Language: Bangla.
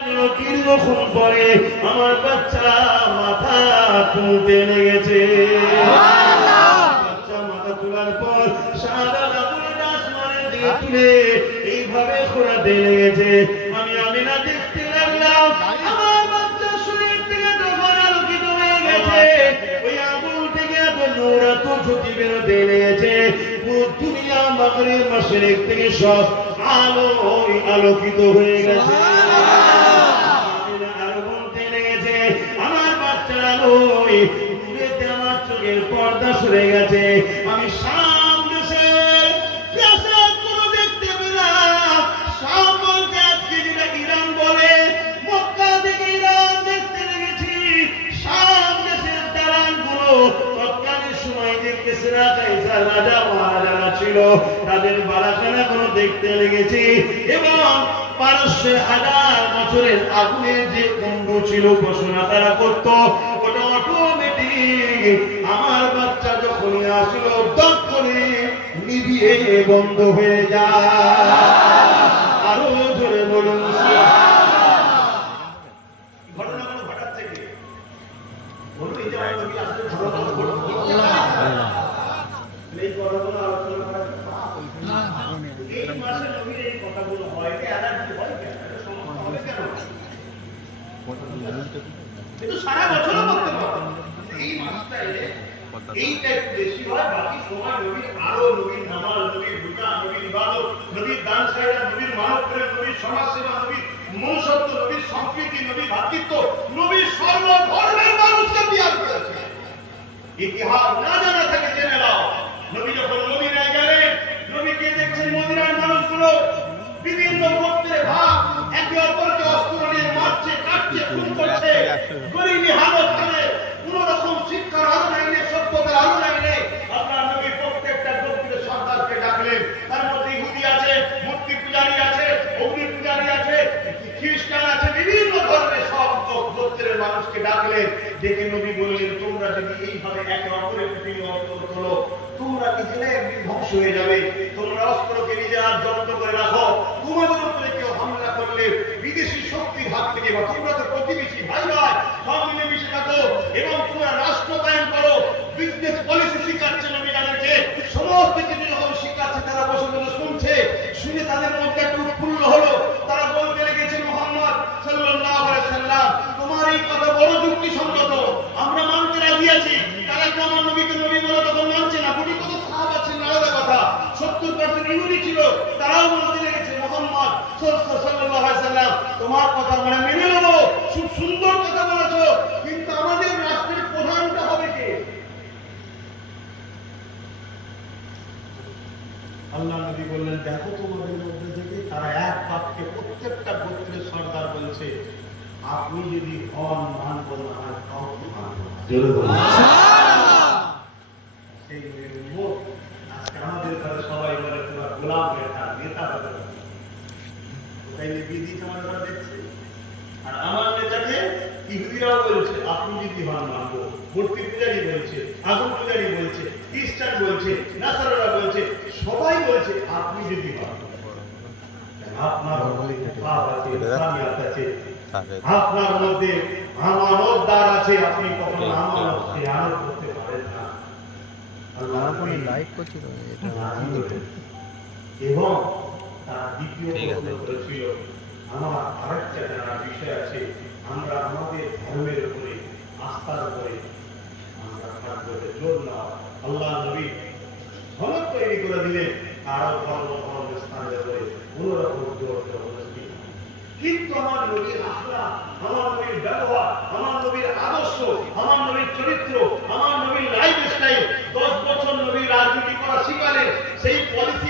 দীর্ঘক্ষণ পরে আমার বাচ্চা মাথা তুলতে লেগেছে। বাচ্চা মাথা তোলার পর সারা রাতুল আসমানের দিকে তুলে এইভাবে ঘোরাতে লেগেছে। আমি আমি না দেখতে লাগলাম, আমার বাচ্চা দুনিয়া মাগরের মাসের থেকে সব আলো আলোকিত হয়ে গেছে। কেসরা কাইসার রাজা মহারাজারা ছিল, তাদের বালাখানা কোনো দেখতে লেগেছি। এবং পারস্যের হাজার বছরের আগুনের যে কুণ্ড ছিল ঘোষণা তারা করতো। ওটা অটোমেটিক আসিল করে নিভিয়ে বন্ধ হয়ে যায়। আরও জোরে বলুন ঘটনাগুলো এই যে নবী আসলে ঘটনাগুলো ঘটছে। এই কথাগুলো আলোচনা করা এই মাসে নবীর এই কথাগুলো হয় কি? অ্যালার্জি হয় কেন সমস্যা হবে কেন? কিন্তু সারা বছরও করতে পারো এই মাসটা এলে এইটা বেশি হয় বাকি সময় নবীর আরও নবীর নামাজ নবীর রোজা নবীর ইবাদত নবীর দান সাইরা নবীর মানব প্রেম নবীর সমাজ সেবা নবীর মনুষ্যত্ব নবীর সংস্কৃতি নবীর ভ্রাতৃত্ব নবীর সর্ব মানুষকে বিয়ার করেছে। ইতিহাস না জানা থাকে জেনে নাও নবী যখন মদিনায় গেলেন নবীকে দেখছেন মদিনার মানুষগুলো বিভিন্ন গোত্রের ভাগ একে অপরকে অস্ত্র নিয়ে মারছে কাটছে খুন করছে গরিবী হালত খ্রিস্টান আছে, বিভিন্ন ধরনের সব গোত্রের মানুষকে ডাকলেন ডেকে নবী বললেন, তোমরা যদি এইভাবে একে অপরের প্রতি অস্ত্র তোলো তোমরা নিজেরা একদিন ধ্বংস হয়ে যাবে। তোমরা অস্ত্রকে নিজের জব্দ করে রাখো। তোমাদের উপরে কেউ হামলা করলে বিদেশি শক্তির হাত থেকে বা তোমরা তো প্রতিবেশী ভাই ভাই সব মিলেমিশে থাকো এবং তোমরা রাষ্ট্র কায়েম করো। বিজনেস পলিসি শিখাচ্ছে নবী যাদেরকে সমস্ত কিছু যখন শিখাচ্ছে, তারা বসে বসে শুনছে। শুনে তাদের মধ্যে একটু উৎফুল্ল হলো তারা বলতে লেগেছে মোহাম্মদ সাল্লাল্লাহু আলাইহি সাল্লাম তোমার এই যুক্তিসঙ্গত আমরা মানতে রাজি আছি। তারা কি নবীকে নবী বলে তখন মানছে না। কোটি কত সাহাবা ছিলেন আলাদা কথা। সত্তর পার্সেন্ট ইহুদি ছিল, তারাও বলতে লেগেছে মোহাম্মদ সাল্লাম, তোমার কথা মানে মেনে নেব, খুব সুন্দর কথা বলেছ। কিন্তু আমাদের রাষ্ট্রের প্রধানটা হবে কে? আল্লাহ নবী বললেন, দেখো তোমাদের মধ্যে থেকে তারা এক বাক্যে প্রত্যেকটা গোত্রের সর্দার বলছে। আপনি যদি হন মানব না হয় কাউকে মানব সেই আজকে আমাদের ঘরে সবাই বলে তোরা গোলাম নেতা তাই বিধি আমার ঘরে আর আমার নেতাকে ইহুদিরাও বলছে আপনি যদি হন মানব মূর্তি পূজারি বলছে আগুন পূজারি বলছে খ্রিস্টান বলছে নাসারারা বলছে সবাই বলছে আপনি যদি হন আপনার পাপ আছে আছে আপনার মধ্যে আমানতদার আছে আপনি কখনো আমানত খেয়ানত করতে পারেন না লাইক করছিল এটা এবং তার দ্বিতীয় ঠিক আছে। প্রশ্ন করেছিল আমার আরেকটা জানার বিষয় আছে আমরা আমাদের ধর্মের উপরে আস্থার উপরে আমরা থাকব জোর না আল্লাহ নবী তৈরি করে দিলেন কারও ধর্ম ধর্ম স্থানের উপরে কোনো রকম জোর জবরদস্তি নয়। কিন্তু আমার নবীর আখড়া আমার নবীর ব্যবহার, আমার নবীর আদর্শ, আমার নবীর চরিত্র, আমার নবীর লাইফ স্টাইল দশ বছর নবীর রাজনীতি করা শিখালেন সেই পলিসি